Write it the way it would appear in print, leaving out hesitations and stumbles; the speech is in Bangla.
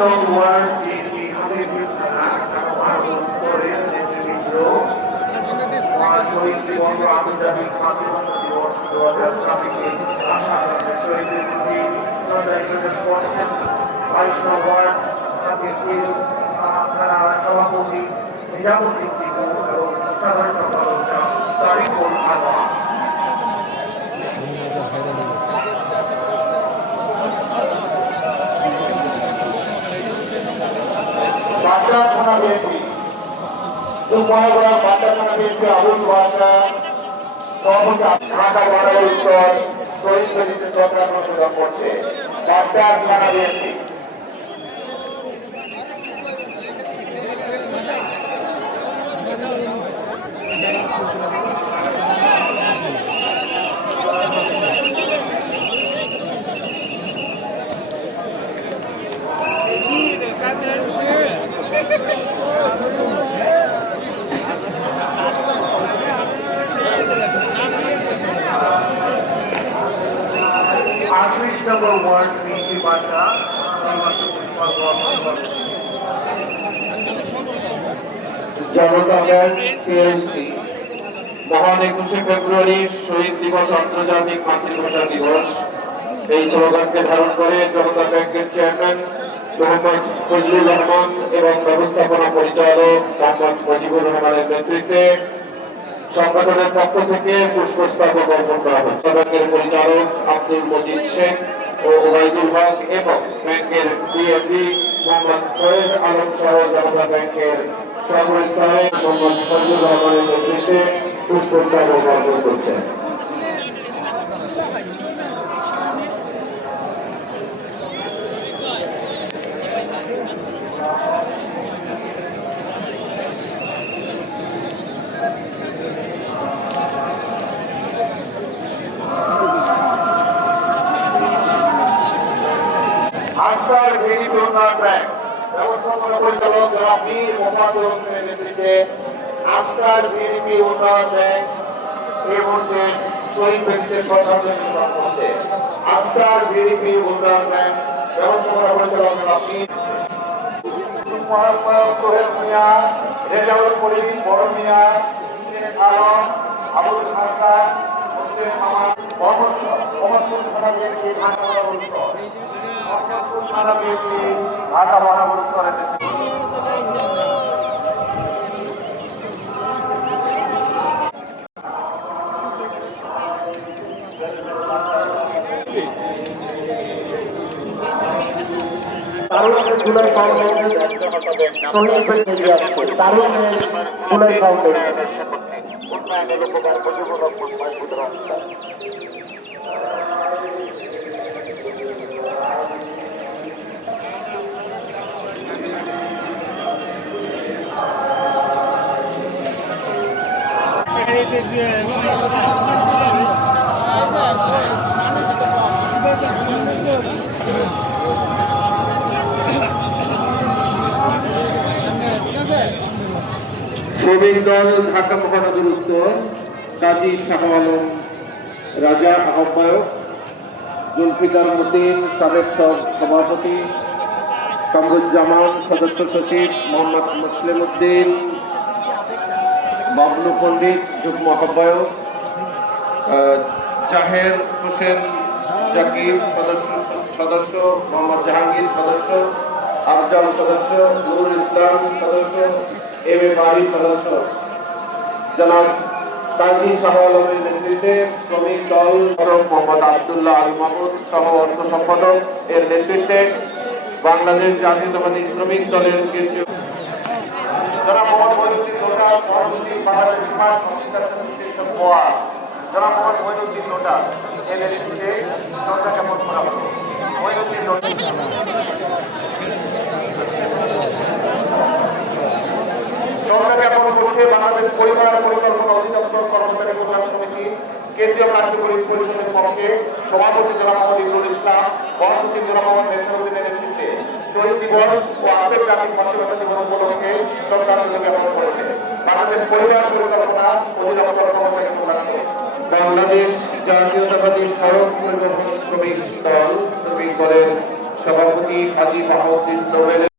নং ওয়ার্ড বিএনপি হাবিবুর থানা উত্তরের নেতৃবৃন্দ শহীদ দিবস ও আন্তর্জাতিক মাতৃভাষা দিবস 2024 আশাবাদের শহীদের প্রতি শ্রদ্ধা নিবেদন করছেন 22 নং ওয়ার্ড থানার সভাপতি নিজামুদ্দিন টিপু এবং সাধারণ সম্পাদক তারিকুল আলম। বাড্ডা থানা বিএনপি বাড্ডা থানা বিএনপি আবুল বাসা সভাপতি ঢাকা মহানগর উত্তর শহীদ বেদিতে শ্রদ্ধা প্রদান করছে বাড্ডা থানা বিএনপি। নম্বর ওয়ার্ড বিএনপি বাড্ডা জনতা ব্যাংক পিএলসি মহান 21শে ফেব্রুয়ারি শহীদ দিবস আন্তর্জাতিক মাতৃভাষা দিবস এই স্লোগানকে ধারণ করে জনতা ব্যাংকের চেয়ারম্যান মোহাম্মদ ফজলুর রহমান এবং ব্যবস্থাপনা পরিচালক মোহাম্মদ মুজিবুর রহমানের নেতৃত্বে সংগঠনের পক্ষ থেকে পুষ্পস্তবক অর্পণ করা হয়। ব্যাংকের পরিচালক আব্দুল মজিদ শেখ ও ওবায়দুল হক এবং ব্যাংকের ডিএমডি মোহাম্মদ ফয়েজ আলম সহ জনতা ব্যাংকের সর্বস্তরে মোহাম্মদ ফজলুর রহমানের নেতৃত্বে পুষ্পস্তবক অর্পণ করছেন। আনসার ভিডিপি উন্নয়ন ব্যাংক ব্যবস্থাপনা পরিচালক জনাব মীর মোহাম্মদ হোসেনের নেতৃত্বে আনসার ভিডিপি উন্নয়ন ব্যাংক এই মুহূর্তে শহীদ ব্যক্তিতে শ্রদ্ধাঞ্জলি নিবেদন করছে। আনসার ভিডিপি উন্নয়ন ব্যাংক ব্যবস্থাপনা পরিচালক জনাব মীর মোহাম্মদ সোহেল মিয়া, রেজাউল করিম বড় মিয়া, শেখ আলম, আবুল হাসান, হোসেন মামা, মোহাম্মদ থানা বিএনপি ঢাকা মহানগর উত্তর থানা বিএনপি ঢাকা মহানগর উত্তরের জুলাই ফাউন্ডেশন জুলাই ফাউন্ডেশন উন্নয়নের উপকার প্রতিমূলক শ্রমিক দল ঢাকা মহানগর উত্তর কাজী শাহ আলম রাজা আহ্বায়ক, জুলফিকার মতিন সাবেক সভাপতি, কামরুজ্জামান সদস্য সচিব, মোহাম্মদ মুসলিম উদ্দিন, বাবলু পণ্ডিত যুগ্ম আহ্বায়ক, জাহের হোসেন জাকির সদস্য, মোহাম্মদ জাহাঙ্গীর সদস্য, আফজাল সদস্য, নুর ইসলাম সদস্য, এম এ বাড়ি সদস্য, জনাব কাজী শাহ আলমের নেতৃত্বে শ্রমিক দল মোহাম্মদ আবদুল্লাহ আল মাহমুদ সহ অর্থ সম্পাদক এর নেতৃত্বে বাংলাদেশ জাতীয়তাবাদী শ্রমিক দলের কেন্দ্রীয় জনাব মোহাম্মদ মঈনুদ্দিন লোটা সভাপতি বাংলাদেশ বিমান অফিসার অ্যাসোসিয়েশন গোয়া, জনাব মোহাম্মদ মঈনুদ্দিন লোটা এর নেতৃত্বে শ্রদ্ধা জ্ঞাপন করা হলো। মঈনুদ্দিন লোটা শ্রদ্ধা জ্ঞাপন করছে বাংলাদেশ পরিবার পরিকল্পনা অধিদপ্তর কর্মচারী কল্যাণ সমিতি কেন্দ্রীয় কার্যকরী পরিষদের পক্ষে সভাপতি জনাব মোহাম্মদ ইমরুল ইসলাম, মহাসচিব জনাব মোহাম্মদ নেসারউদ্দিনের নেতৃত্বে শহীদ দিবস ও আন্তর্জাতিক সচেতনতা দিবস উপলক্ষে শ্রদ্ধাঞ্জলি জ্ঞাপন করেছে বাংলাদেশ পরিবার পরিকল্পনা অধিদপ্তর কর্মচারী কল্যাণ সমিতি। বাংলাদেশ জাতীয়তাবাদী সড়ক পরিবহন শ্রমিক দল শ্রমিক দলের সভাপতি ফকির হাজী মাহমুদ্দিন নোবেল